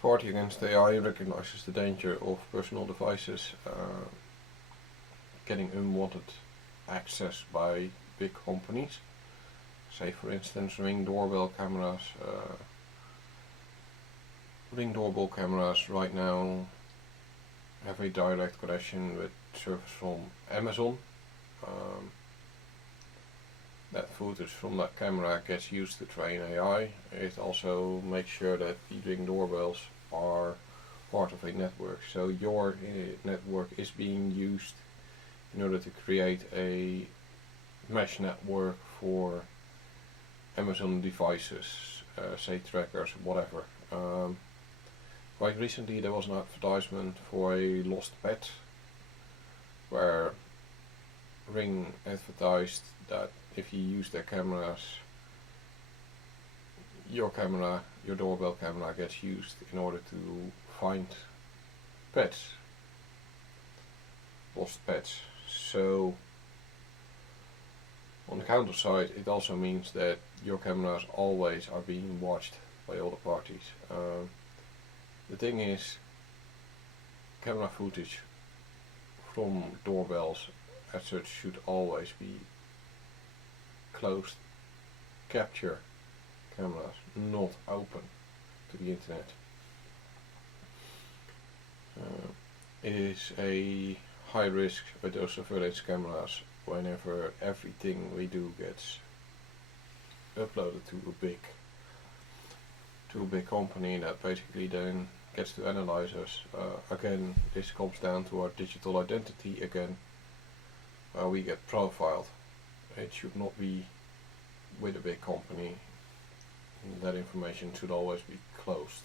Party Against AI recognizes the danger of personal devices getting unwanted access by big companies. Say for instance Ring doorbell cameras. Ring doorbell cameras right now have a direct connection with service from Amazon. That footage from that camera gets used to train AI. It also makes sure that the Ring doorbells are part of a network. So your network is being used in order to create a mesh network for Amazon devices, say trackers, whatever. Quite recently there was an advertisement for a lost pet where Ring advertised that if you use their cameras, your doorbell camera gets used in order to find pets, lost pets. So on the counter side it also means that your cameras always are being watched by other parties. The thing is, camera footage from doorbells as such should always be closed capture cameras, not open to the internet. It is a high risk with those surveillance cameras whenever everything we do gets uploaded to a big company that basically then gets to analyze us. Again, this comes down to our digital identity again, where we get profiled. It should not be with a big company. That information should always be closed.